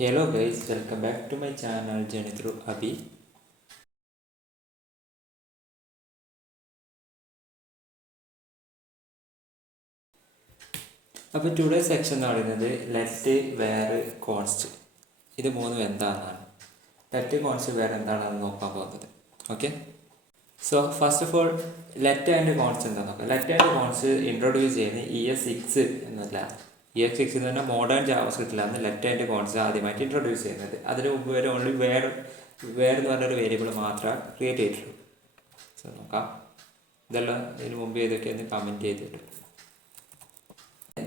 Hello guys, welcome back to my channel Journey through Abhi. അപ്പോൾ today section എന്ന് പറയുന്നത് let where const. ഇത് മൂന്നും എന്താണെന്നാണ്. ലെറ്റ് കോൺസ്റ്റ് വേർ എന്താണെന്ന് നോക്കാൻ പോകുന്നത്. Okay, so first of all let and const എന്താണെന്ന് നോക്കാം. ലെറ്റ് ആൻഡ് കോൺസ്റ്റ് ഇൻട്രൊഡ്യൂസ് ചെയ്യുന്നത് ES6 എന്നല്ല. ES6 എന്ന് പറഞ്ഞാൽ മോഡേൺ ജാവാസ്ക്രിപ്റ്റിലാണ് ലെറ്റ് ആൻഡ് കോൺസ്റ്റ് ആദ്യമായിട്ട് ഇൻട്രൊഡ്യൂസ് ചെയ്യുന്നത്. അതിന് മുമ്പ് വരെ ഓൺലി വേർ എന്ന് പറഞ്ഞൊരു വേരിയബിൾ മാത്രമേ ക്രിയേറ്റ് ചെയ്തിട്ടുള്ളൂ. സോ നോക്കാം, ഇതെല്ലാം ഇതിന് മുമ്പ് ഏതൊക്കെയെന്ന് കമൻറ്റ് ചെയ്തിട്ടുണ്ട്.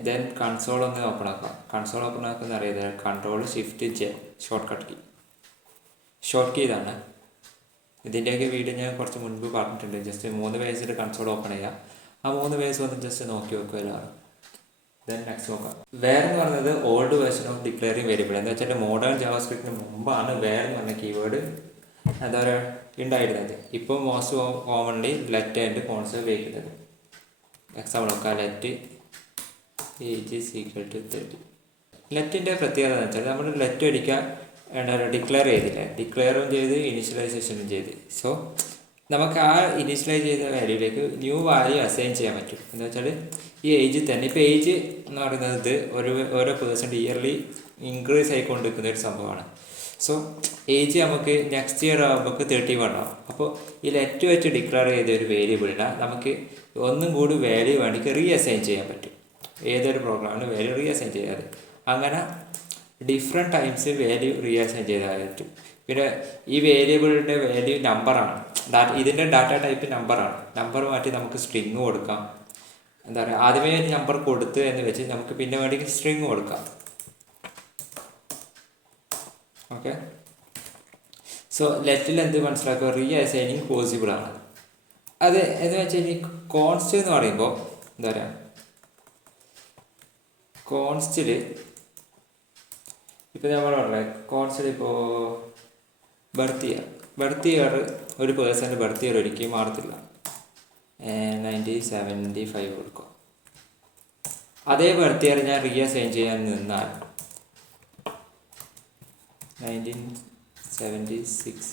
ദെൻ കൺസോൾ ഒന്ന് ഓപ്പൺ ആക്കാം. കൺസോൾ ഓപ്പൺ ആക്കുന്ന അറിയാതെ Ctrl+Shift+J ഷോർട്ട് കീ ഇതാണ്. ഇതിൻ്റെയൊക്കെ വീഡിയോ ഞാൻ കുറച്ച് മുൻപ് പറഞ്ഞിട്ടുണ്ട്. ജസ്റ്റ് 3 പേജിൽ കൺസോൾ ഓപ്പൺ ചെയ്യാം. ആ 3 പേജ് വന്ന് ജസ്റ്റ് നോക്കി വെക്കുകയാണ്. ദെൻ നെക്സ്റ്റ് നോക്കാം. വേർ എന്ന് പറയുന്നത് old version of declaring variable. എന്താ വെച്ചാൽ മോഡേൺ ജാവാസ്ക്രിപ്റ്റിന് മുമ്പാണ് വേർ എന്ന് പറഞ്ഞ കീവേഡ് എന്താ പറയുക ഉണ്ടായിരുന്നത്. ഇപ്പോൾ most commonly let and const ഉപയോഗിക്കുന്നത്. എക്സാമ്പിൾ നോക്കാം. Let age is equal to 30. ലെറ്റിൻ്റെ പ്രത്യേകത എന്ന് വെച്ചാൽ നമ്മൾ ലെറ്റ് അടിക്കാൻ എന്താ പറയുക ഡിക്ലെയർ ചെയ്തില്ലേ, ഡിക്ലെയറും ചെയ്ത് ഇനീഷ്യലൈസേഷനും ചെയ്ത്. സോ നമുക്ക് ആ ഇനീഷ്യലൈസ് ചെയ്ത വാല്യൂയിലേക്ക് ന്യൂ വാല്യൂ അസൈൻ ചെയ്യാൻ പറ്റും. എന്താ വെച്ചാൽ ഈ ഏജിൽ തന്നെ ഇപ്പോൾ ഏജ് എന്ന് പറയുന്നത് ഓരോ പേഴ്സൻ്റ് ഇയർലി ഇൻക്രീസ് ആയിക്കൊണ്ടിരിക്കുന്ന ഒരു സംഭവമാണ്. സോ ഏജ് നമുക്ക് നെക്സ്റ്റ് ഇയർ ആകുമ്പോൾ 31 ആവും. അപ്പോൾ ഈ ലെറ്റ് വെച്ച് ഡിക്ലെയർ ചെയ്ത ഒരു വേരിയബിളിനെ നമുക്ക് ഒന്നും കൂടി വാല്യൂ വേണ്ടിക്ക് റീഅസൈൻ ചെയ്യാൻ പറ്റും. ഏതൊരു പ്രോഗ്രാമിന് വാല്യൂ റീഅസൈൻ ചെയ്യാതെ അങ്ങനെ ഡിഫറെൻറ്റ് ടൈംസ് വാല്യൂ റീഅസൈൻ ചെയ്താൽ പറ്റും. പിന്നെ ഈ വേരിയബിളിൻ്റെ വാല്യൂ നമ്പറാണ്. ഇതിൻ്റെ ഡാറ്റ ടൈപ്പ് നമ്പറാണ്. നമ്പർ മാറ്റി നമുക്ക് സ്ട്രിങ് കൊടുക്കാം. എന്താ പറയുക, ആദ്യമേ ഒരു നമ്പർ കൊടുത്ത് എന്ന് വെച്ച് നമുക്ക് പിന്നെ വേണമെങ്കിൽ സ്ട്രിങ് കൊടുക്കാം. ഓക്കെ, സോ ലെറ്റിൽ എന്ത് മനസ്സിലാക്കുക, റീഅസൈനിങ് പോസിബിൾ ആണ്. അത് എന്ന് വെച്ചാൽ ഈ കോൺസ്റ്റ് എന്ന് പറയുമ്പോൾ എന്താ പറയുക, കോൺസ്റ്റിൽ ഇപ്പോൾ നമ്മൾ പറഞ്ഞത് കോൺസ്റ്റിൽ ഇപ്പോൾ ബർത്ത് ഇയർ ഒരു പേഴ്സൻ്റെ ബർത്ത് ഇയർ ഒരിക്കലും മാറത്തില്ല. 1975 കൊടുക്കും. അതേ ബർത്ത് ഇയർ ഞാൻ റീഅസൈൻ ചെയ്യാൻ നിന്നാൽ 1976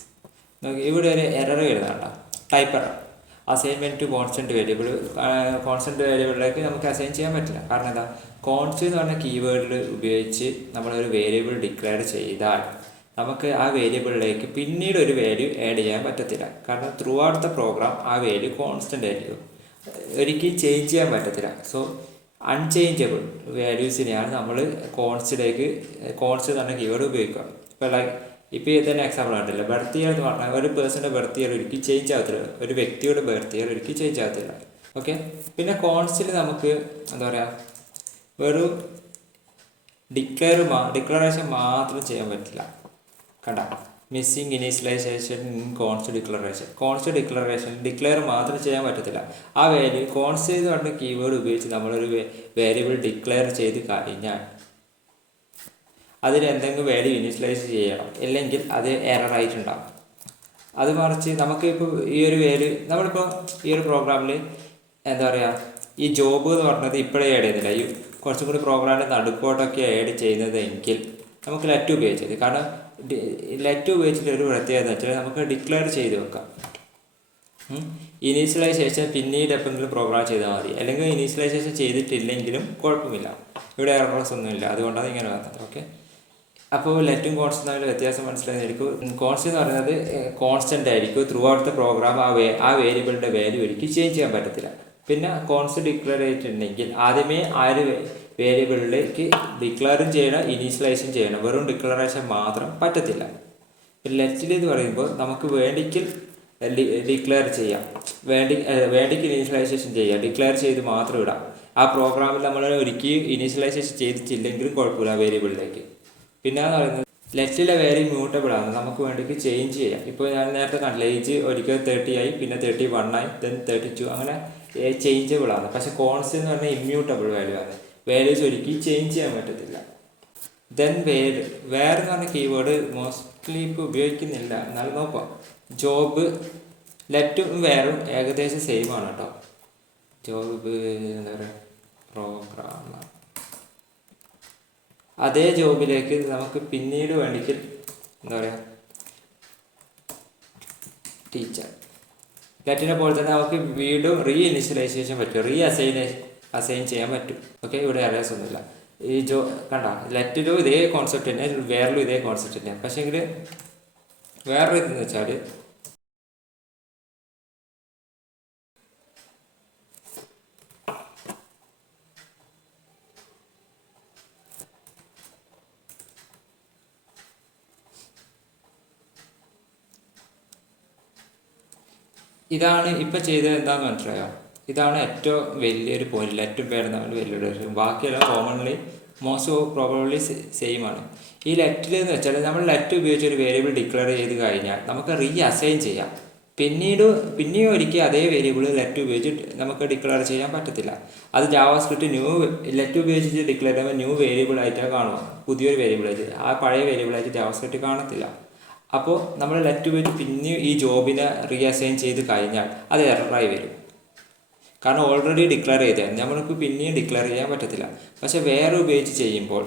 നോക്കി, ഇവിടെ ഒരു എറർ എഴുതാണ്ട, type error. Assignment to constant വേരിയബിളിലേക്ക് നമുക്ക് അസൈൻ ചെയ്യാൻ പറ്റില്ല. കാരണം എന്താ, കോൺസ്റ്റന്റ് എന്ന് പറഞ്ഞ കീവേഡിൽ ഉപയോഗിച്ച് നമ്മളൊരു വേരിയബിൾ ഡിക്ലെയർ ചെയ്താൽ നമുക്ക് ആ വേരിയബിളിലേക്ക് പിന്നീട് ഒരു വാല്യൂ ആഡ് ചെയ്യാൻ പറ്റത്തില്ല. കാരണം ത്രൂ ഔട്ട് ദ പ്രോഗ്രാം ആ വാല്യൂ കോൺസ്റ്റൻ്റ് ആയിരിക്കും, ഒരിക്കലും ചേഞ്ച് ചെയ്യാൻ പറ്റത്തില്ല. സോ അൺചേഞ്ചബിൾ വാല്യൂസിനെയാണ് നമ്മൾ കോൺസ്റ്റൻ്റ് പറഞ്ഞ കീവേഡ് ഉപയോഗിക്കുക. ഇപ്പോൾ തന്നെ എക്സാമ്പിൾ കണ്ടില്ല, ബർത്ത് ഇയർ എന്ന് പറഞ്ഞാൽ ഒരു പേഴ്സൻ്റെ ബർത്ത് ഇയർ ഒരിക്കലും ചേഞ്ച് ആകത്തില്ല, ഒരു വ്യക്തിയുടെ ബർത്ത് ഇയർ ഒരിക്കലും ചേഞ്ച് ആകത്തില്ല. ഓക്കെ, പിന്നെ കോൺസ്റ്റിൽ നമുക്ക് എന്താ പറയുക, വെറും ഡിക്ലറേഷൻ മാത്രം ചെയ്യാൻ പറ്റില്ല. കണ്ട, missing initialization in const declaration declare മാത്രം ചെയ്യാൻ പറ്റത്തില്ല. ആ വാല്യൂ കോൺസ്റ്റ് എന്ന് പറഞ്ഞ കീവേഡ് ഉപയോഗിച്ച് നമ്മളൊരു വേരിയബിൾ ഡിക്ലെയർ ചെയ്ത് കഴിഞ്ഞാൽ അതിൽ എന്തെങ്കിലും വാല്യൂ ഇനീഷ്യലൈസ് ചെയ്യണം, അല്ലെങ്കിൽ അത് എററായിട്ടുണ്ടാകും. അത് മറിച്ച് നമുക്കിപ്പോൾ ഈ ഒരു വാല്യൂ നമ്മളിപ്പോൾ ഈ ഒരു പ്രോഗ്രാമിൽ എന്താ പറയുക, ഈ ജോബ് എന്ന് പറഞ്ഞത് ഇപ്പോഴേ ആഡ് ചെയ്യുന്നില്ല, ഈ കുറച്ചും കൂടി പ്രോഗ്രാമിൻ്റെ നടുക്കോട്ടൊക്കെ ആഡ് ചെയ്യുന്നതെങ്കിൽ നമുക്ക് ലെറ്റ് ഉപയോഗിച്ചത്. കാരണം ലെറ്റ് ഉപയോഗിച്ചിട്ട് ഒരു പ്രത്യേകത എന്ന് വെച്ചാൽ നമുക്ക് ഡിക്ലെയർ ചെയ്ത് വെക്കാം. ഇനീഷ്യലൈസേഷൻ പിന്നീട് എപ്പോഴെങ്കിലും പ്രോഗ്രാം ചെയ്താൽ മതി, അല്ലെങ്കിൽ ഇനീഷ്യലൈസേഷൻ ചെയ്തിട്ടില്ലെങ്കിലും കുഴപ്പമില്ല, ഇവിടെ എറർസ് ഒന്നുമില്ല. അതുകൊണ്ടാണ് ഇങ്ങനെ വന്നത്. ഓക്കെ, അപ്പോൾ ലെറ്റും കോൺസ്റ്റൻ്റ് തമ്മിൽ വ്യത്യാസം മനസ്സിലായിരിക്കും. കോൺസ്റ്റൻ്റ് എന്ന് പറയുന്നത് കോൺസ്റ്റൻ്റ് ആയിരിക്കും ത്രൂ ഔട്ട് ദ പ്രോഗ്രാം. ആ വേരിയബിളിൻ്റെ വാല്യൂ ഒരിക്കലും ചേഞ്ച് ചെയ്യാൻ പറ്റത്തില്ല. പിന്നെ കോൺസ്റ്റൻ്റ് ഡിക്ലെയർ ചെയ്തിട്ടുണ്ടെങ്കിൽ ആദ്യമേ ആ ഒരു വേരിയബിളിലേക്ക് ഡിക്ലെയറും ചെയ്യണം, ഇനീഷ്യലൈസും ചെയ്യണം. വെറും ഡിക്ലറേഷൻ മാത്രം പറ്റത്തില്ല. ലെറ്റിൽ എന്ന് പറയുമ്പോൾ നമുക്ക് വേണ്ടിക്കൽ ഡിക്ലെയർ ചെയ്യാം, വേണ്ടിക്ക് ഇനീഷ്യലൈസേഷൻ ചെയ്യാം, ഡിക്ലെയർ ചെയ്ത് മാത്രം ഇടാം. ആ പ്രോഗ്രാമിൽ നമ്മൾ ഒരിക്കലും ഇനീഷ്യലൈസേഷൻ ചെയ്തിട്ടില്ലെങ്കിലും കുഴപ്പമില്ല വേരിയബിളിലേക്ക്. പിന്നെ എന്ന് പറയുന്നത് ലെറ്റിലെ വാല്യൂ മ്യൂട്ടബിൾ ആണ്, നമുക്ക് വേണ്ടിക്ക് ചേഞ്ച് ചെയ്യാം. ഇപ്പോൾ ഞാൻ നേരത്തെ കണ്ടില്ല, ഏജ് ഒരിക്കൽ 30 ആയി, പിന്നെ 31 ആയി, ദെൻ 32 അങ്ങനെ ചേഞ്ചബിൾ ആണ്. പക്ഷേ കോൺസ്റ്റന്റ് എന്ന് പറഞ്ഞാൽ ഇമ്മ്യൂട്ടബിൾ വാല്യൂ ആണ്, വാല്യൂസ് ഒരിക്കലും ചേഞ്ച് ചെയ്യാൻ പറ്റത്തില്ല. ദെൻ വേർ എന്ന് പറഞ്ഞ കീവേഡ് മോസ്റ്റ്ലി ഇപ്പോൾ ഉപയോഗിക്കുന്നില്ല, എന്നാലും നോക്കാം. ജോബ് ലെറ്റും വേറും ഏകദേശം സെയിം ആണ് കേട്ടോ. ജോബ് എന്താ പറയുക, പ്രോഗ്രാമർ അതേ ജോബിലേക്ക് നമുക്ക് പിന്നീട് വേണ്ടിക്ക് എന്താ പറയുക ടീച്ചർ ലെറ്റിനെ പോലെ തന്നെ നമുക്ക് വീണ്ടും ഇനിഷ്യലൈസേഷൻ പറ്റും, അസൈൻ ചെയ്യാൻ പറ്റും. ഓക്കെ, ഇവിടെ എറേഴ്സ് ഒന്നുമില്ല. ഈ കണ്ട ലെറ്റിലും ഇതേ കോൺസെപ്റ്റ് തന്നെ, വേറിലും ഇതേ കോൺസെപ്റ്റ് തന്നെ. പക്ഷേ എങ്കിൽ വേറൊരു ഇതെന്ന് വെച്ചാൽ ഇതാണ് ഇപ്പം ചെയ്തത്. എന്താണെന്ന് മനസ്സിലായോ? ഇതാണ് ഏറ്റവും വലിയൊരു പോയിന്റ്, ഏറ്റവും പേരുന്ന വലിയൊരു വിഷയം. ബാക്കിയെല്ലാം കോമൺലി മോസ്റ്റ് പ്രോബബ്ലി സെയിം ആണ്. ഈ ലെറ്റിൽ എന്ന് വെച്ചാൽ നമ്മൾ ലെറ്റ് ഉപയോഗിച്ച് ഒരു വേരിയബിൾ ഡിക്ലെയർ ചെയ്ത് കഴിഞ്ഞാൽ നമുക്ക് അസൈൻ ചെയ്യാം. പിന്നെയും ഒരിക്കൽ അതേ വേരിയബിൾ ലെറ്റ് ഉപയോഗിച്ച് നമുക്ക് ഡിക്ലെയർ ചെയ്യാൻ പറ്റത്തില്ല. അത് ജാവാസ്ക്രിപ്റ്റ് ലെറ്റ് ഉപയോഗിച്ച് ഡിക്ലെയർ ചെയ്യുമ്പോൾ ന്യൂ വേരിയബിൾ ആയിട്ടാണ് കാണുക, പുതിയൊരു വേരിയബിളായിട്ട്. ആ പഴയ വേരിയബിളായിട്ട് ജാവാസ്ക്രിപ്റ്റ് കാണത്തില്ല. അപ്പോൾ നമ്മൾ ലെറ്റ് ഉപയോഗിച്ച് പിന്നെയും ഈ ജോബിനെ അസൈൻ ചെയ്ത് കഴിഞ്ഞാൽ അത് എററായി വരും. കാരണം ഓൾറെഡി ഡിക്ലെയർ ചെയ്താൽ നമ്മൾക്ക് പിന്നെയും ഡിക്ലെയർ ചെയ്യാൻ പറ്റത്തില്ല. പക്ഷെ വേറെ ഉപയോഗിച്ച് ചെയ്യുമ്പോൾ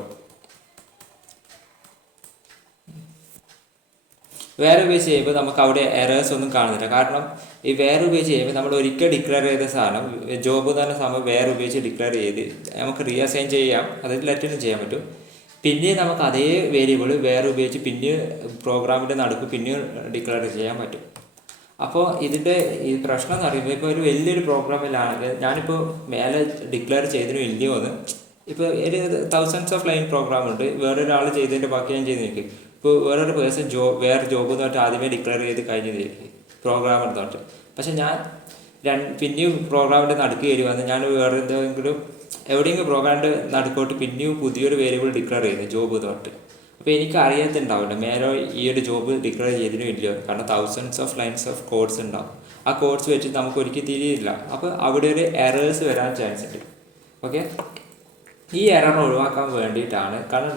നമുക്ക് അവിടെ എറേഴ്സ് ഒന്നും കാണുന്നില്ല. കാരണം ഈ വേറെ ഉപയോഗിച്ച് ചെയ്യുമ്പോൾ നമ്മൾ ഒരിക്കൽ ഡിക്ലെയർ ചെയ്ത സാധനം, ജോബ് എന്ന് പറഞ്ഞ സാധനം വേറെ ഉപയോഗിച്ച് ഡിക്ലെയർ ചെയ്ത് നമുക്ക് അസൈൻ ചെയ്യാം, അത് ലെറ്റിനും ചെയ്യാൻ പറ്റും. പിന്നെ നമുക്ക് അതേ വേരിയബിൾ വേറെ ഉപയോഗിച്ച് പിന്നെ പ്രോഗ്രാമിൻ്റെ നടുക്ക് പിന്നെയും ഡിക്ലെയർ ചെയ്യാൻ പറ്റും. അപ്പോൾ ഇതിൻ്റെ ഈ പ്രശ്നം എന്ന് പറയുമ്പോൾ ഇപ്പോൾ ഒരു വലിയൊരു പ്രോഗ്രാമിലാണെങ്കിൽ ഞാനിപ്പോൾ മേലെ ഡിക്ലെയർ ചെയ്തതിനും ഇല്ലയോ എന്ന്, ഇപ്പോൾ ഒരു തൗസൻഡ്സ് ഓഫ് ലൈൻ പ്രോഗ്രാം ഉണ്ട്, വേറൊരാൾ ചെയ്തതിൻ്റെ ബാക്കി ഞാൻ ചെയ്ത് നിൽക്കും. ഇപ്പോൾ വേറൊരു പേഴ്സൺ വേറെ ജോബ് എന്ന് പറഞ്ഞിട്ട് ആദ്യമേ ഡിക്ലെയർ ചെയ്ത് കഴിഞ്ഞിരിക്കും പ്രോഗ്രാം എന്ന് പറഞ്ഞിട്ട്. പക്ഷെ ഞാൻ പിന്നെയും പ്രോഗ്രാമിൻ്റെ നടുക്ക് കയറി വന്ന് ഞാൻ വേറെ എവിടെയെങ്കിലും പ്രോഗ്രാമിൻ്റെ നടുക്കോട്ട് പിന്നെയും പുതിയൊരു വേരിയബിൾ ഡിക്ലെയർ ചെയ്യുന്നത് ജോബ് എന്ന് പറഞ്ഞിട്ട്. അപ്പോൾ എനിക്ക് അറിയത്തുണ്ടാവില്ല മേലോ ഈ ഒരു ജോബ് ഡിക്ലെയർ ചെയ്തതിനും ഇല്ലയോ. കാരണം thousands of lines of codes ഉണ്ടാവും. ആ കോഡ്സ് വെച്ചിട്ട് നമുക്ക് ഒരിക്കലും തിരിയില്ല. അപ്പോൾ അവിടെ ഒരു എറേഴ്സ് വരാൻ ചാൻസ് ഉണ്ട്. ഓക്കെ, ഈ എറർ ഒഴിവാക്കാൻ വേണ്ടിയിട്ടാണ്. കാരണം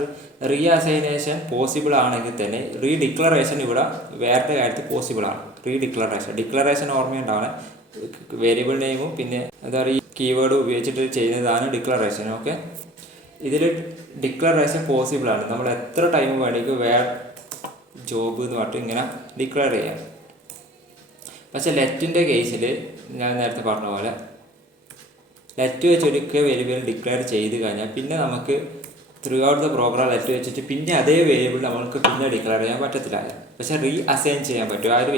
അസൈനേഷൻ പോസിബിൾ ആണെങ്കിൽ തന്നെ ഡിക്ലറേഷൻ ഇവിടെ വേറെ കാര്യത്തിൽ പോസിബിൾ ആണ്. ഡിക്ലറേഷൻ ഓർമ്മയുണ്ടാവണം. വേരിയബിൾ നെയിമും പിന്നെ എന്താ പറയുക കീവേഡ് ഉപയോഗിച്ചിട്ട് ചെയ്യുന്നതാണ് ഡിക്ലറേഷൻ. ഓക്കെ, ഇതിൽ ഡിക്ലറേഷൻ പോസിബിൾ ആണ്. നമ്മൾ എത്ര ടൈം വേണമെങ്കിൽ ജോബ് എന്ന് പറഞ്ഞിട്ട് ഇങ്ങനെ ഡിക്ലെയർ ചെയ്യാം. പക്ഷെ ലെറ്റിൻ്റെ കേസിൽ ഞാൻ നേരത്തെ പറഞ്ഞ പോലെ ലെറ്റ് വെച്ച് ഒരിക്കൽ വേരിയബിൾ ഡിക്ലെയർ ചെയ്ത് കഴിഞ്ഞാൽ പിന്നെ നമുക്ക് throughout the program let വെച്ചിട്ട് പിന്നെ അതേ വേരിയബിൾ നമുക്ക് പിന്നെ ഡിക്ലെയർ ചെയ്യാൻ പറ്റത്തില്ല. പക്ഷെ അസൈൻ ചെയ്യാൻ പറ്റും. ആ ഒരു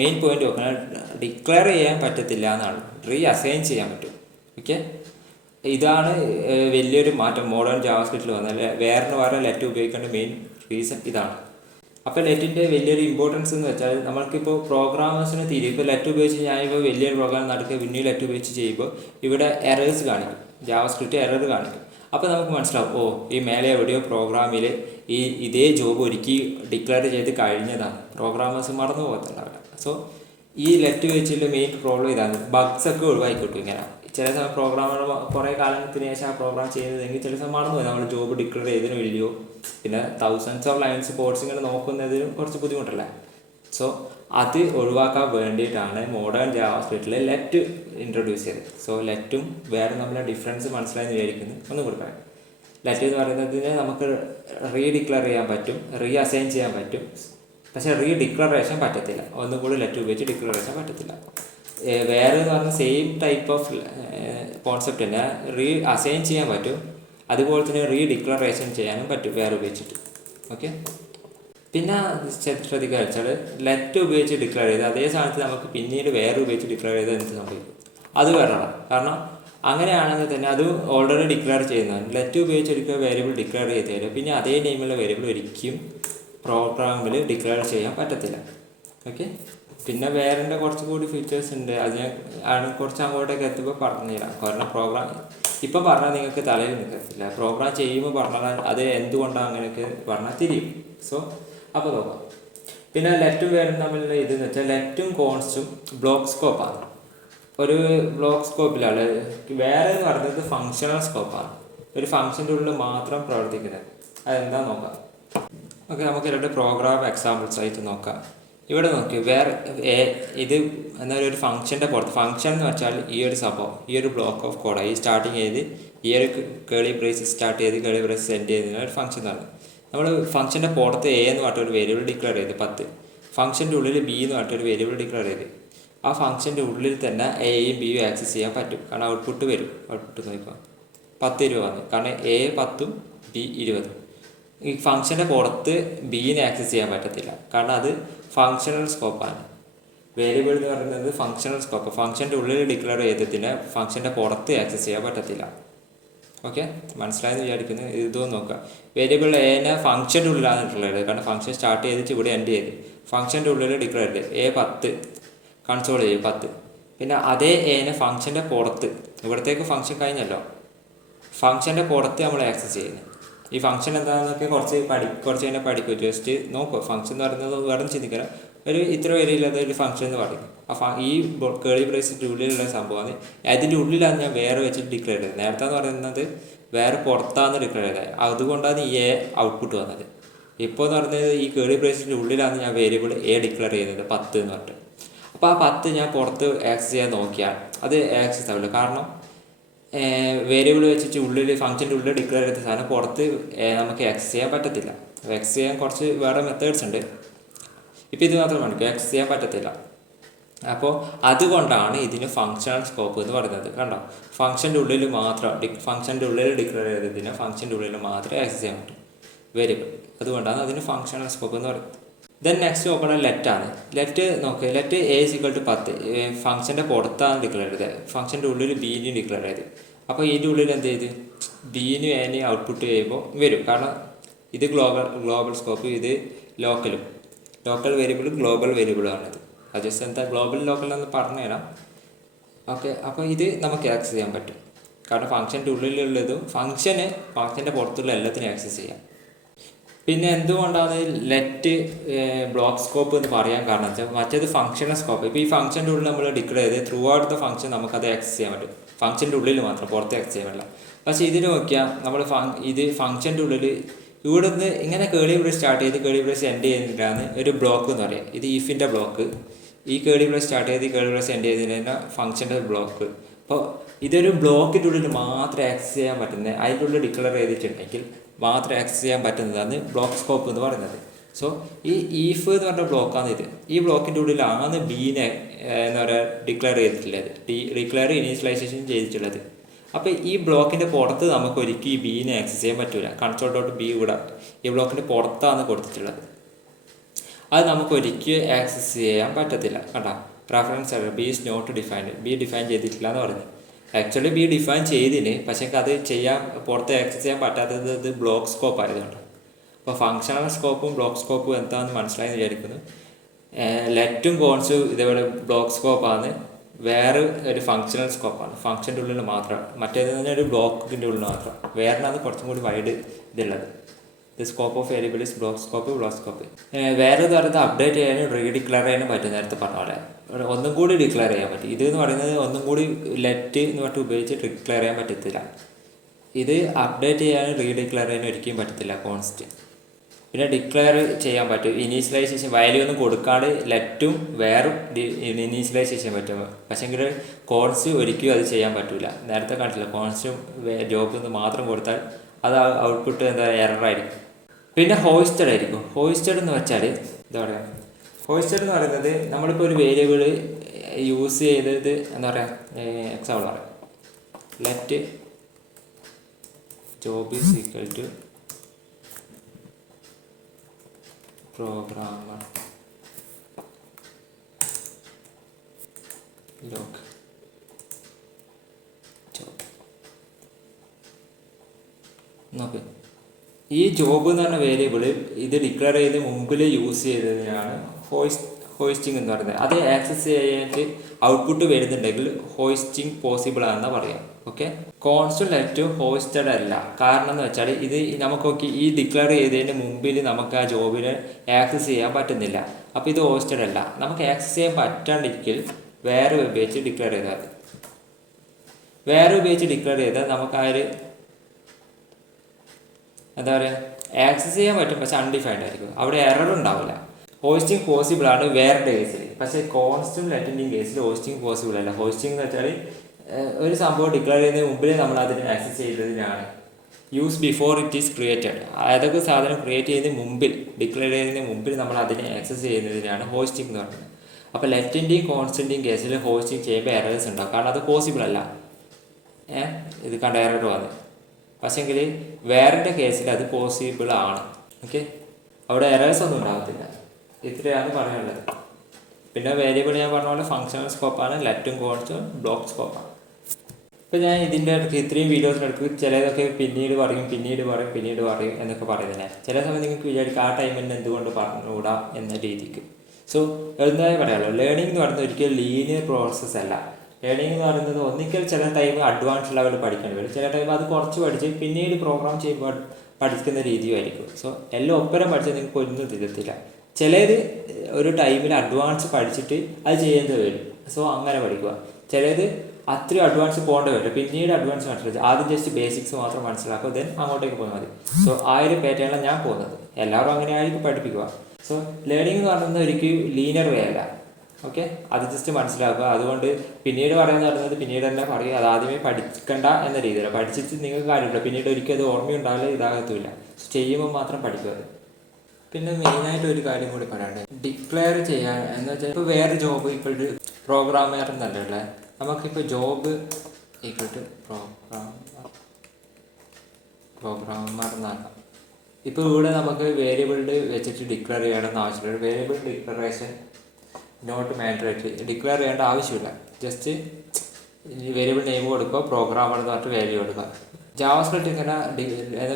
മെയിൻ പോയിന്റ് നോക്കണം. ഡിക്ലെയർ ചെയ്യാൻ പറ്റത്തില്ല എന്നാണ്, അസൈൻ ചെയ്യാൻ പറ്റും. ഓക്കെ, ഇതാണ് വലിയൊരു മാറ്റം മോഡേൺ ജാവാസ്ക്രിപ്റ്റിൽ വന്നാൽ. വേറെ ലെറ്റ് ഉപയോഗിക്കേണ്ട മെയിൻ റീസൺ ഇതാണ്. അപ്പോൾ ലെറ്റിൻ്റെ വലിയൊരു ഇമ്പോർട്ടൻസ് എന്ന് വെച്ചാൽ നമ്മൾക്കിപ്പോൾ പ്രോഗ്രാമേഴ്സിന് ഇപ്പോൾ ലെറ്റ് ഉപയോഗിച്ച് ഞാനിപ്പോൾ വലിയൊരു പ്രോഗ്രാം നടക്കുക പിന്നെ ലെറ്റ് ഉപയോഗിച്ച് ചെയ്യുമ്പോൾ ഇവിടെ എറേഴ്സ് കാണിക്കും, ജാവാസ്ക്രിപ്റ്റ് എറർ കാണിക്കും. അപ്പോൾ നമുക്ക് മനസ്സിലാവും, ഈ മേലെ എവിടെയോ പ്രോഗ്രാമിൽ ഇതേ ജോബ് ഒരുക്കി ഡിക്ലെയർ ചെയ്ത് കഴിഞ്ഞതാണ്. പ്രോഗ്രാമേഴ്സ് മറന്നു പോകത്തുണ്ടാവില്ല. സോ ഈ ലെറ്റ് വെച്ചുള്ള മെയിൻ പ്രോബ്ലം ഇതാണ്. ബഗ്സ് ഒക്കെ ഒഴിവാക്കിക്കിട്ടും. ഇങ്ങനെ ചില സമയം പ്രോഗ്രാമർ കുറേ കാലത്തിന് ശേഷം ആ പ്രോഗ്രാം ചെയ്യുന്നതെങ്കിൽ ചില സമയം മറന്നു പോയി നമ്മൾ ജോബ് ഡിക്ലെയർ ചെയ്തതിനും ഇല്ലയോ. പിന്നെ തൗസൻഡ്സ് ഓഫ് ലൈൻസ് കോഡ്സ് ഇങ്ങനെ നോക്കുന്നതിനും കുറച്ച് ബുദ്ധിമുട്ടല്ലേ. സോ അത് ഒഴിവാക്കാൻ വേണ്ടിയിട്ടാണ് മോഡേൺ ജാവാസ്ക്രിപ്റ്റിൽ ലെറ്റ് ഇൻട്രൊഡ്യൂസ് ചെയ്തത്. സോ ലെറ്റും വേറെ നമ്മളെ ഡിഫറൻസ് മനസ്സിലായെന്ന് വിചാരിക്കുന്നു. ഒന്നും കൊടുക്കാം. ലെറ്റ് എന്ന് പറയുന്നതിന് നമുക്ക് ഡിക്ലെയർ ചെയ്യാൻ പറ്റും, അസൈൻ ചെയ്യാൻ പറ്റും. പക്ഷേ ഡിക്ലറേഷൻ പറ്റത്തില്ല. ഒന്നും കൂടി ലെറ്റ് ഉപയോഗിച്ച് ഡിക്ലറേഷൻ പറ്റത്തില്ല. വേറെ എന്ന് പറഞ്ഞാൽ സെയിം ടൈപ്പ് ഓഫ് കോൺസെപ്റ്റ് തന്നെ അസൈൻ ചെയ്യാൻ പറ്റും. അതുപോലെ തന്നെ ഡിക്ലറേഷൻ ചെയ്യാനും പറ്റും വേറെ ഉപയോഗിച്ചിട്ട്. ഓക്കെ, പിന്നെ ശ്രദ്ധിക്കുക വെച്ചാൽ ലെറ്റ് ഉപയോഗിച്ച് ഡിക്ലെയർ ചെയ്ത് അതേ സ്ഥാനത്ത് നമുക്ക് പിന്നീട് വേറെ ഉപയോഗിച്ച് ഡിക്ലെയർ ചെയ്താൽ എന്ത് സംഭവിക്കും? അത് വേറെയാണ്. കാരണം അങ്ങനെയാണെങ്കിൽ തന്നെ അത് ഓൾറെഡി ഡിക്ലെയർ ചെയ്യുന്നതാണ്. ലെറ്റ് ഉപയോഗിച്ചൊരിക്കൽ വേരിയബിൾ ഡിക്ലെയർ ചെയ്ത് പിന്നെ അതേ നെയിമുള്ള വേരിയബിൾ ഒരിക്കലും പ്രോഗ്രാമിൽ ഡിക്ലെയർ ചെയ്യാൻ പറ്റത്തില്ല. ഓക്കെ, പിന്നെ വേറെ കുറച്ചുകൂടി ഫീച്ചേഴ്സ് ഉണ്ട്. അത് ഞാൻ കുറച്ച് അങ്ങോട്ടേക്ക് എത്തുമ്പോൾ പറഞ്ഞു തരാം. കാരണം പ്രോഗ്രാം ഇപ്പം പറഞ്ഞാൽ നിങ്ങൾക്ക് തലയിൽ നിൽക്കത്തില്ല. പ്രോഗ്രാം ചെയ്യുമ്പോൾ പറഞ്ഞാൽ അത് എന്തുകൊണ്ടാണ് അങ്ങനെയൊക്കെ പറഞ്ഞാൽ തിരിയും. സോ അപ്പോൾ നോക്കാം. പിന്നെ ലെറ്റും വേറും തമ്മിലുള്ള ഇതെന്ന് വെച്ചാൽ ലെറ്റും കോൺസ്റ്റും ബ്ലോക്ക് സ്കോപ്പാണ്. ഒരു ബ്ലോക്ക് സ്കോപ്പിലാണ്. വേറെ എന്ന് പറയുന്നത് ഫങ്ഷണൽ സ്കോപ്പാണ്. ഒരു ഫങ്ഷൻ്റെ ഉള്ളിൽ മാത്രം പ്രവർത്തിക്കുന്നത്. അതെന്താ നോക്കാം. ഓക്കെ, നമുക്ക് രണ്ട് പ്രോഗ്രാം എക്സാമ്പിൾസ് ആയിട്ട് നോക്കാം. ഇവിടെ നോക്കി ഇത് എന്നൊരു ഫംഗ്ഷൻ്റെ പുറത്ത്. ഫംഗ്ഷൻ എന്ന് വെച്ചാൽ ഈ ഒരു സംഭവം, ഈ ഒരു ബ്ലോക്ക് ഓഫ് കോഡ് ഈ സ്റ്റാർട്ടിങ് ചെയ്ത് ഈ ഒരു കേളി ബ്രേസ് സ്റ്റാർട്ട് ചെയ്ത് കേളി ബ്രേസ് സെൻഡ് ചെയ്യുന്ന ഒരു ഫംഗ്ഷൻ ആണ്. നമ്മൾ ഫംഗ്ഷൻ്റെ പുറത്ത് എ എന്ന് പറഞ്ഞിട്ട് ഒരു വേരിയബിൾ ഡിക്ലെയർ ചെയ്ത് 10, ഫംഗ്ഷൻ്റെ ഉള്ളിൽ ബി എന്ന് പറഞ്ഞിട്ടൊരു വേരിയബിൾ ഡിക്ലെയർ ചെയ്ത് ആ ഫംഗ്ഷൻ്റെ ഉള്ളിൽ തന്നെ എയും ബിയും ആക്സസ് ചെയ്യാൻ പറ്റും. കാരണം ഔട്ട്പുട്ട് വരും. ഔട്ട്പുട്ട് നോക്കാം 10 20 ആണ്. കാരണം എ 10 ബി 20. ഈ ഫംഗ്ഷൻ്റെ പുറത്ത് ബീനെ ആക്സസ് ചെയ്യാൻ പറ്റത്തില്ല. കാരണം അത് ഫങ്ഷണൽ സ്കോപ്പാണ്. വേരിയബിൾ എന്ന് പറയുന്നത് ഫങ്ഷണൽ സ്കോപ്പ്. ഫംഗ്ഷൻ്റെ ഉള്ളിൽ ഡിക്ലെയർ ചെയ്തതിന് ഫംഗ്ഷൻ്റെ പുറത്ത് ആക്സസ് ചെയ്യാൻ പറ്റത്തില്ല. ഓക്കെ, മനസ്സിലായെന്ന് വിചാരിക്കുന്നു. ഇതൊന്നും നോക്കുക. വേരിയബിൾ എനെ ഫംഗ്ഷൻ്റെ ഉള്ളിലാണ് ഇട്ടുള്ളത്. കാരണം ഫംഗ്ഷൻ സ്റ്റാർട്ട് ചെയ്തിട്ട് ഇവിടെ എൻഡ് ചെയ്ത് ഫംഗ്ഷൻ്റെ ഉള്ളിൽ ഡിക്ലെയർ ചെയ്ത് എ 10 കൺസോൾ ചെയ്യും 10. പിന്നെ അതേ എനെ ഫംഗ്ഷൻ്റെ പുറത്ത്, ഇവിടത്തേക്ക് ഫംഗ്ഷൻ കഴിഞ്ഞല്ലോ, ഫംഗ്ഷൻ്റെ പുറത്ത് നമ്മൾ ആക്സസ് ചെയ്യുന്നത്. ഈ ഫംഗ്ഷൻ എന്താണെന്നൊക്കെ കുറച്ച് തന്നെ പഠിക്കും. ജസ്റ്റ് നോക്കുക. ഫംഗ്ഷൻ എന്ന് പറയുന്നത് വേറെ ചിന്തിക്കണം. ഒരു ഇത്ര വരെയില്ലാത്ത ഒരു ഫംഗ്ഷൻ എന്ന് പറയും. ഈ കേളി ബ്രേസിൻ്റെ ഉള്ളിലുള്ള സംഭവമാണ്. അതിൻ്റെ ഉള്ളിലാണ് ഞാൻ വേറെ വെച്ചിട്ട് ഡിക്ലെയർ ചെയ്തത്. നേരത്തെ എന്ന് പറയുന്നത് വേറെ പുറത്താന്ന് ഡിക്ലെയർ ചെയ്തത്. അതുകൊണ്ടാണ് ഈ എ ഔട്ട്പുട്ട് വന്നത്. ഇപ്പോൾ എന്ന് പറയുന്നത് ഈ കേളി ബ്രേസിൻ്റെ ഉള്ളിലാണ് ഞാൻ വേരിയബിൾ എ ഡിക്ലെയർ ചെയ്യുന്നത് 10 എന്ന് പറഞ്ഞിട്ട്. അപ്പോൾ ആ 10 ഞാൻ പുറത്ത് ആക്സസ് ചെയ്യാൻ നോക്കിയാൽ അത് ആക്സസ് ആവില്ല. കാരണം വേരിയബിൾ വെച്ചിട്ട് ഉള്ളിൽ ഫംഗ്ഷൻ്റെ ഉള്ളിൽ ഡിക്ലെയർ ചെയ്ത സാധനം പുറത്ത് നമുക്ക് ആക്സസ് ചെയ്യാൻ പറ്റത്തില്ല. ആക്സസ് ചെയ്യാൻ കുറച്ച് വേറെ മെത്തേഡ്സ് ഉണ്ട്. ഇപ്പോൾ ഇത് മാത്രം നമുക്ക് ആക്സസ് ചെയ്യാൻ പറ്റത്തില്ല. അപ്പോൾ അതുകൊണ്ടാണ് ഇതിന് ഫങ്ഷണൽ സ്കോപ്പ് എന്ന് പറയുന്നത്. കണ്ടോ, ഫംഗ്ഷൻ്റെ ഉള്ളിൽ മാത്രം ഫംഗ്ഷൻ്റെ ഉള്ളിൽ ഡിക്ലെയർ ചെയ്തതിന് ഫംഗ്ഷൻ്റെ ഉള്ളിൽ മാത്രമേ ആക്സസ് ചെയ്യാൻ പറ്റും വേരിയബിൾ. അതുകൊണ്ടാണ് അതിന് ഫങ്ഷണൽ സ്കോപ്പ് എന്ന് പറയുന്നത്. ദെൻ നെക്സ്റ്റ് നോക്കണം ലെറ്റാണ്. ലെറ്റ് നോക്കുക. ലെറ്റ് എ = 10 ഫംഗ്ഷൻ്റെ പുറത്താണ് ഡിക്ലെയർ ചെയ്തത്. ഫംഗ്ഷൻ്റെ ഉള്ളിൽ ബീനും ഡിക്ലെയർ ചെയ്ത്. അപ്പോൾ ഇതിൻ്റെ ഉള്ളിൽ എന്ത് ചെയ്ത് ബീനും എനെയും ഔട്ട്പുട്ട് ചെയ്യുമ്പോൾ വരും. കാരണം ഇത് ഗ്ലോബൽ സ്കോപ്പ്, ഇത് ലോക്കൽ വേരിയബിൾ ഗ്ലോബൽ വേരിയബിളാണിത്. അത് ജസ്റ്റ് എന്താ ഗ്ലോബൽ ലോക്കൽ എന്ന് പറഞ്ഞു തരാം. ഓക്കെ, അപ്പോൾ ഇത് നമുക്ക് ആക്സസ് ചെയ്യാൻ പറ്റും. കാരണം ഫംഗ്ഷൻ്റെ ഉള്ളിലുള്ളതും ഫംഗ്ഷൻ്റെ പുറത്തുള്ള എല്ലാത്തിനും ആക്സസ് ചെയ്യാം. പിന്നെ എന്തുകൊണ്ടാണ് ലെറ്റ് ബ്ലോക്ക് സ്കോപ്പ് എന്ന് പറയാൻ കാരണം വെച്ചാൽ മറ്റേത് ഫംഗ്ഷണൽ സ്കോപ്പ്. ഇപ്പോൾ ഈ ഫംഗ്ഷൻ്റെ ഉള്ളിൽ നമ്മൾ ഡിക്ലെയർ ചെയ്ത് ത്രൂ ഔട്ട് ദ ഫംഗ്ഷൻ നമുക്കത് ആക്സസ് ചെയ്യാൻ പറ്റും. ഫംഗ്ഷൻ്റെ ഉള്ളിൽ മാത്രം, പുറത്ത് ആക്സസ് ചെയ്യാൻ പറ്റില്ല. പക്ഷേ ഇതിന് നോക്കിയാൽ നമ്മൾ ഇത് ഫംഗ്ഷൻ്റെ ഉള്ളിൽ ഇവിടെ നിന്ന് ഇങ്ങനെ കേളി ബ്രേസ് സ്റ്റാർട്ട് ചെയ്ത് കേളി ബ്രേസ് എൻഡ് ചെയ്യുന്നതിനാണ് ഒരു ബ്ലോക്ക് എന്ന് പറയുക. ഇത് ഈഫിൻ്റെ ബ്ലോക്ക്. ഈ കേളി ബ്രേസ് സ്റ്റാർട്ട് ചെയ്ത് കേളി ബ്രേസ് എൻഡ് ചെയ്തതിന് ഫംഗ്ഷൻ്റെ ബ്ലോക്ക്. അപ്പോൾ ഇതൊരു ബ്ലോക്കിൻ്റെ ഉള്ളിൽ മാത്രം ആക്സസ് ചെയ്യാൻ പറ്റുന്നത്, അതിൻ്റെ ഉള്ളിൽ ഡിക്ലെയർ ചെയ്തിട്ടുണ്ടെങ്കിൽ മാത്രം ആക്സസ് ചെയ്യാൻ പറ്റുന്നതാണ് ബ്ലോക്ക് സ്കോപ്പ് എന്ന് പറയുന്നത്. സോ ഈ ഈഫ് എന്ന് പറഞ്ഞ ബ്ലോക്കാണ് ഇത്. ഈ ബ്ലോക്കിൻ്റെ ഉള്ളിലാണ് ബീനെ എന്താ പറയുക ഡിക്ലെയർ ചെയ്തിട്ടുള്ളത്, ഇനീഷ്യലൈസേഷൻ ചെയ്തിട്ടുള്ളത്. അപ്പോൾ ഈ ബ്ലോക്കിൻ്റെ പുറത്ത് നമുക്ക് ഒരിക്കലും ഈ ബീനെ ആക്സസ് ചെയ്യാൻ പറ്റില്ല. console.b ഇവിടെ ഈ ബ്ലോക്കിൻ്റെ പുറത്താണ് കൊടുത്തിട്ടുള്ളത്. അത് നമുക്ക് ഒരിക്കലും ആക്സസ് ചെയ്യാൻ പറ്റത്തില്ല. കണ്ടോ, reference B is not defined. B define ചെയ്തിട്ടില്ല എന്ന് പറഞ്ഞു. ആക്ച്വലി ബി ഡിഫൈൻ ചെയ്തിന്, പക്ഷേ അത് പുറത്ത് ആക്സസ് ചെയ്യാൻ പറ്റാത്തത് ഇത് ബ്ലോക്ക് സ്കോപ്പ് ആയതുകൊണ്ട്. അപ്പോൾ ഫങ്ഷണൽ സ്കോപ്പും ബ്ലോക്ക് സ്കോപ്പും എന്താണെന്ന് മനസ്സിലായെന്ന് വിചാരിക്കുന്നു. ലെറ്റും കോൺസും ഇതേപോലെ ബ്ലോക്ക് സ്കോപ്പാണ്. വേറെ ഒരു ഫങ്ഷണൽ സ്കോപ്പാണ്, ഫംഗ്ഷൻ്റെ ഉള്ളിൽ മാത്രം. മറ്റേത് തന്നെ ഒരു ബ്ലോക്കിൻ്റെ ഉള്ളിൽ മാത്രം. വേറെയാണ് കുറച്ചും കൂടി വൈഡ് ഇതുള്ളത്. The scope of variable is block scope. വേറെ പറയുന്നത് അപ്ഡേറ്റ് ചെയ്യാനും റീഡിക്ലെയർ ചെയ്യാനും പറ്റും. നേരത്തെ പറഞ്ഞ പോലെ ഒന്നും കൂടി ഡിക്ലെയർ ചെയ്യാൻ പറ്റും. ഇത് എന്ന് പറയുന്നത് ഒന്നും കൂടി ലെറ്റ് എന്ന് പറഞ്ഞിട്ട് ഉപയോഗിച്ച് ഡിക്ലെയർ ചെയ്യാൻ പറ്റത്തില്ല. ഇത് അപ്ഡേറ്റ് ചെയ്യാനും റീഡിക്ലെയർ ചെയ്യാനും ഒരിക്കലും പറ്റത്തില്ല കോൺസ്റ്റ്. പിന്നെ ഡിക്ലെയർ ചെയ്യാൻ പറ്റും. ഇനീഷ്യലൈസേഷൻ വാല്യൂ ഒന്നും കൊടുക്കാണ്ട് ലെറ്റും വേറും ഇനീഷ്യലൈസേഷൻ പറ്റും. പക്ഷേങ്കിൽ കോൺസ് ഒരിക്കലും അത് ചെയ്യാൻ പറ്റില്ല. നേരത്തെ കണ്ടില്ല, കോൺസ്റ്റും ജോബ് എന്ന് മാത്രം കൊടുത്താൽ അത് ഔട്ട്പുട്ട് എന്താ എററായിരിക്കും. പിന്നെ ഹോയിസ്റ്റഡ് ആയിരിക്കും. ഹോയിസ്റ്റഡ് എന്ന് വെച്ചാൽ എന്താ പറയുക, ഹോയിസ്റ്റഡ് എന്ന് പറയുന്നത് നമ്മളിപ്പോൾ ഒരു വേരിയബിൾ യൂസ് ചെയ്തത് എന്താ പറയുക, എക്സാമ്പിൾ പറയാം. Let job is equal to programmer log job. നോക്ക്, ഈ ജോബ് എന്ന് പറഞ്ഞ വേരിയബിൾ ഇത് ഡിക്ലെയർ ചെയ്ത് മുമ്പിൽ യൂസ് ചെയ്തതിനാണ് ഹോയിസ്റ്റിംഗ് എന്ന് പറയുന്നത്. അത് ആക്സസ് ചെയ്യാനായിട്ട് ഔട്ട്പുട്ട് വരുന്നുണ്ടെങ്കിൽ ഹോയിസ്റ്റിംഗ് പോസിബിൾ ആണെന്നാണ് പറയാം. ഓക്കെ, കോൺസ്റ്റന്റ് ലെറ്റ് ഹോയിസ്റ്റഡ് അല്ല. കാരണം എന്ന് വെച്ചാൽ ഇത് നമുക്കൊക്കെ ഈ ഡിക്ലെയർ ചെയ്തതിന് മുമ്പിൽ നമുക്ക് ആ ജോബിനെ ആക്സസ് ചെയ്യാൻ പറ്റുന്നില്ല. അപ്പോൾ ഇത് ഹോയിസ്റ്റഡ് അല്ല. നമുക്ക് ആക്സസ് ചെയ്യാൻ പറ്റാണ്ടിരിക്കൽ വേറെ ഉപയോഗിച്ച് ഡിക്ലെയർ ചെയ്താൽ മതി. വേറെ ഉപയോഗിച്ച് ഡിക്ലെയർ ചെയ്താൽ നമുക്ക് ആ ഒരു എന്താ പറയുക, ആക്സസ് ചെയ്യാൻ പറ്റും, പക്ഷെ അൺഡിഫൈൻഡ് ആയിരിക്കും. അവിടെ എറർ ഉണ്ടാവില്ല. ഹോയിസ്റ്റിംഗ് പോസിബിൾ ആണ് വേറെ കേസിൽ. പക്ഷേ കോൺസ്റ്റന്റ് ലെറ്റിൻ്റെയും കേസിൽ ഹോയിസ്റ്റിംഗ് പോസിബിൾ അല്ല. ഹോയിസ്റ്റിംഗ് എന്ന് വെച്ചാൽ ഒരു സംഭവം ഡിക്ലെയർ ചെയ്യുന്നതിന് മുമ്പിൽ നമ്മൾ അതിനെ ആക്സസ് ചെയ്തതിനാണ് use before it is created. ഏതൊക്കെ സാധനം ക്രിയേറ്റ് ചെയ്യുന്നതിന് മുമ്പിൽ, ഡിക്ലെയർ ചെയ്യുന്നതിന് മുമ്പിൽ നമ്മൾ അതിനെ ആക്സസ് ചെയ്യുന്നതിനാണ് ഹോസ്റ്റിംഗ് എന്ന് പറയുന്നത്. അപ്പോൾ ലെറ്റിൻ്റെയും കോൺസ്റ്റൻ്റെയും കേസിൽ ഹോസ്റ്റിംഗ് ചെയ്യുമ്പോൾ എറേഴ്സ് ഉണ്ടാവും, കാരണം അത് പോസിബിൾ അല്ല. ഇത് കണ്ട എറർ വന്ന്. പക്ഷേങ്കിൽ വേറെ കേസിൽ അത് പോസിബിൾ ആണ്. ഓക്കെ, അവിടെ എറേഴ്സ് ഒന്നും ഉണ്ടാകത്തില്ല. ഇത്രയാണ് പറയാനുള്ളത്. പിന്നെ വേരിയബിൾ ഞാൻ പറഞ്ഞ പോലെ ഫങ്ഷണൽ സ്കോപ്പാണ്, ലെറ്റും കോൺസ്റ്റും ബ്ലോക്ക് സ്കോപ്പാണ്. ഇപ്പോൾ ഞാൻ ഇതിൻ്റെ അടുത്ത് ഇത്രയും വീഡിയോസിനടുത്ത് ചിലതൊക്കെ പിന്നീട് പറയും എന്നൊക്കെ പറയുന്നില്ല. ചില സമയം നിങ്ങൾക്ക് വിചാരിക്കും ആ ടൈമിൽ എന്തുകൊണ്ട് പറഞ്ഞുകൂടാ എന്ന രീതിക്ക്. സോ എന്തായാലും പറയാമല്ലോ, ലേണിംഗ് എന്ന് പറയുന്നത് ഒരിക്കലും ലീനിയർ പ്രോസസ്സ് അല്ല. ലേണിംഗ് എന്ന് പറയുന്നത് ഒന്നിക്കൽ ചില ടൈം അഡ്വാൻസ് ലെവൽ പഠിക്കേണ്ടി വരും, ചില ടൈം അത് കുറച്ച് പഠിച്ച് പിന്നീട് പ്രോഗ്രാം ചെയ്യുമ്പോൾ പഠിക്കുന്ന രീതിയുമായിരിക്കും. സോ എല്ലാം ഒപ്പരം പഠിച്ചാൽ നിങ്ങൾക്ക് ഒന്നും തിരുത്തില്ല. ചിലത് ഒരു ടൈമിൽ അഡ്വാൻസ് പഠിച്ചിട്ട് അത് ചെയ്യേണ്ടി വരും. സോ അങ്ങനെ പഠിക്കുക. ചിലത് അത്രയും അഡ്വാൻസ് പോകേണ്ടി വരും, പിന്നീട് അഡ്വാൻസ് മനസ്സിലാക്കുക. ആദ്യം ജസ്റ്റ് ബേസിക്സ് മാത്രം മനസ്സിലാക്കുക, ദെൻ അങ്ങോട്ടേക്ക് പോയാൽ മതി. സോ ആ ഒരു പാറ്റേണിലാണ് ഞാൻ പോകുന്നത്. എല്ലാവരും അങ്ങനെ ആയിരിക്കും പഠിപ്പിക്കുക. സോ ലേണിംഗ് എന്ന് പറയുന്നത് ഒരിക്കലും ലീനിയർ വേ അല്ല. ഓക്കെ, അത് ജസ്റ്റ് മനസ്സിലാക്കുക. അതുകൊണ്ട് പിന്നീട് പറയുന്നത് പിന്നീട് തന്നെ പറയുക, അത് ആദ്യമേ പഠിക്കണ്ട എന്ന രീതിയിലാണ്. പഠിച്ചിട്ട് നിങ്ങൾക്ക് കാര്യമില്ല, പിന്നീട് ഒരിക്കലും അത് ഓർമ്മയുണ്ടാവില്ല, ഇതാകത്തുമില്ല. ചെയ്യുമ്പോൾ മാത്രം പഠിക്കുക. പിന്നെ മെയിനായിട്ട് ഒരു കാര്യം കൂടി പറയാനുണ്ട്, ഡിക്ലെയർ ചെയ്യാൻ എന്ന് വെച്ചാൽ ഇപ്പോൾ വേറെ ജോബ് ഇപ്പോൾ ഒരു പ്രോഗ്രാമർ എന്നല്ല, നമുക്കിപ്പോൾ ജോബ് ഈക്വൽ ടു പ്രോഗ്രാമർ എന്നാക്കാം. ഇപ്പോൾ ഇവിടെ നമുക്ക് വേരിയബിളിൽ വെച്ചിട്ട് ഡിക്ലെയർ ചെയ്യണമെന്ന് ആവശ്യമില്ല. Variable declaration not mandatory, declare ചെയ്യേണ്ട ആവശ്യമില്ല. ജസ്റ്റ് വേരിയബിൾ നെയിം കൊടുക്കുക, പ്രോഗ്രാമർ എന്ന് പറഞ്ഞിട്ട് വാല്യൂ കൊടുക്കുക. ജാവാസ്ക്രിപ്റ്റ് ഇങ്ങനെ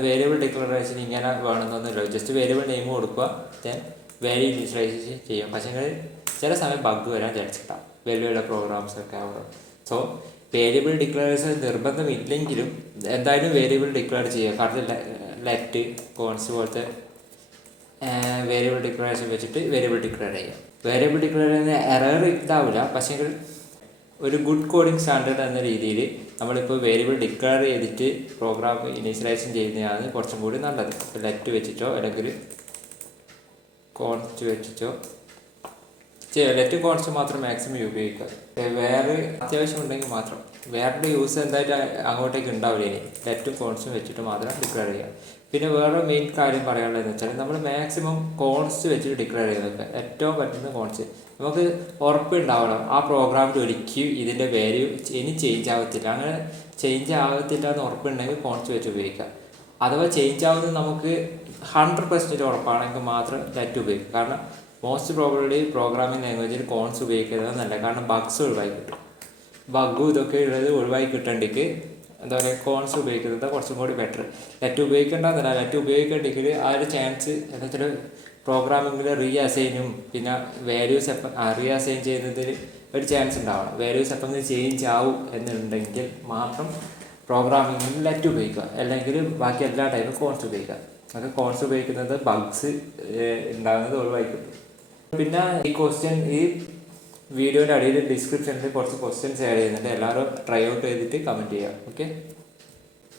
വേരിയബിൾ ഡിക്ലറേഷൻ ഇങ്ങനെ വേണമെന്നൊന്നുമില്ല. ജസ്റ്റ് വേരിയബിൾ നെയിം കൊടുക്കുക, ദെൻ വാല്യൂ ഇനിഷ്യലൈസേഷൻ ചെയ്യും. പക്ഷേ ചില സമയം ബഗ് വരാൻ ചാൻസ് ഉണ്ടാവും വലിയ പ്രോഗ്രാംസൊക്കെ ആവുമ്പോൾ. സോ വേരിയബിൾ ഡിക്ലറേഷൻ നിർബന്ധമില്ലെങ്കിലും എന്തായാലും വേരിയബിൾ ഡിക്ലെയർ ചെയ്യുക. കാരണം ലെറ്റ് കോൺസ് പോലത്തെ വേരിയബിൾ ഡിക്ലറേഷൻ വെച്ചിട്ട് വേരിയബിൾ ഡിക്ലെയർ ചെയ്യുക. വേരിയബിൾ ഡിക്ലെയർ ചെയ്യുന്ന എറർ ഉണ്ടാവില്ല, പക്ഷേ ഒരു ഗുഡ് കോഡിംഗ് സ്റ്റാൻഡേർഡ് എന്ന രീതിയിൽ നമ്മളിപ്പോൾ വേരിയബിൾ ഡിക്ലെയർ ചെയ്തിട്ട് പ്രോഗ്രാം ഇനീഷ്യലൈസേഷൻ ചെയ്യുന്നതാണ് കുറച്ചും കൂടി നല്ലത്. ലെറ്റ് വെച്ചിട്ടോ അല്ലെങ്കിൽ കോൺസ്റ്റ് വെച്ചിട്ടോ ലെറ്റ് കോൺസ്റ്റ് മാത്രം മാക്സിമം ഉപയോഗിക്കുക. വേറെ അത്യാവശ്യം ഉണ്ടെങ്കിൽ മാത്രം, വേറെ യൂസ് എന്തായിട്ട് അങ്ങോട്ടേക്ക് ഉണ്ടാവില്ല. ഇനി ലെറ്റും കോൺസ്റ്റും വെച്ചിട്ട് മാത്രം ഡിക്ലെയർ ചെയ്യുക. പിന്നെ വേറെ മെയിൻ കാര്യം പറയാനുള്ളതെന്ന് വെച്ചാൽ നമ്മൾ മാക്സിമം കോൺസ്റ്റ് വെച്ചിട്ട് ഡിക്ലെയർ ചെയ്യുന്നത് ഏറ്റവും പറ്റുന്ന കോൺസ്റ്റ്. നമുക്ക് ഉറപ്പുണ്ടാവണം ആ പ്രോഗ്രാമിൽ ഒരിക്കലും ഇതിൻ്റെ വാല്യൂ ഇനി ചേഞ്ച് ആകത്തില്ല. അങ്ങനെ ചേഞ്ച് ആകത്തില്ല എന്ന് ഉറപ്പുണ്ടെങ്കിൽ കോൺസ്റ്റ് വെച്ച് ഉപയോഗിക്കുക. അഥവാ ചേഞ്ച് ആവുന്നത് നമുക്ക് 100% ഉറപ്പാണെങ്കിൽ മാത്രം ലെറ്റ് ഉപയോഗിക്കുക. കാരണം മോസ്റ്റ് പ്രോബബ്ലി പ്രോഗ്രാമിംഗ് ലാംഗ്വേജിൽ കോൺസ് ഉപയോഗിക്കുന്നത് നല്ല, കാരണം ബഗ്സ് ഒഴിവായി കിട്ടും. ബഗ്ഗും ഇതൊക്കെ ഉള്ളത് ഒഴിവായി കിട്ടേണ്ടിക്ക് എന്താ പറയുക, കോൺസ് ഉപയോഗിക്കുന്നത് കുറച്ചും കൂടി ബെറ്റർ. ലെറ്റ് ഉപയോഗിക്കേണ്ടതല്ല, ലെറ്റ് ഉപയോഗിക്കേണ്ടെങ്കിൽ ആ ഒരു ചാൻസ് എന്താ വെച്ചാൽ പ്രോഗ്രാമിങ്ങിൽ റീ അസൈനും പിന്നെ വാല്യൂസ് റീ അസൈൻ ചെയ്യുന്നതിൽ ഒരു ചാൻസ് ഉണ്ടാവണം. വാല്യൂസ് എപ്പം ചേഞ്ച് ആവും എന്നുണ്ടെങ്കിൽ മാത്രം പ്രോഗ്രാമിങ്ങിൽ ലെറ്റ് ഉപയോഗിക്കുക, അല്ലെങ്കിൽ ബാക്കി എല്ലാ ടൈമും കോൺസ് ഉപയോഗിക്കുക. അത് കോൺസ് ഉപയോഗിക്കുന്നത് ബഗ്സ് ഉണ്ടാകുന്നത് ഒഴിവായി കിട്ടും. പിന്നെ ഈ ക്വസ്റ്റ്യൻ ഈ വീഡിയോയുടെ അടിയിൽ ഡിസ്ക്രിപ്ഷനിൽ കുറച്ച് ക്വസ്റ്റ്യൻസ് ആഡ് ചെയ്യുന്നുണ്ട്. എല്ലാവരും ട്രൈ ഔട്ട് ചെയ്തിട്ട് കമൻറ്റ് ചെയ്യുക.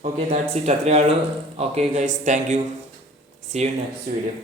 Okay that's it. അത്രയേ ഉള്ളൂ. Okay guys, thank you. See you next video.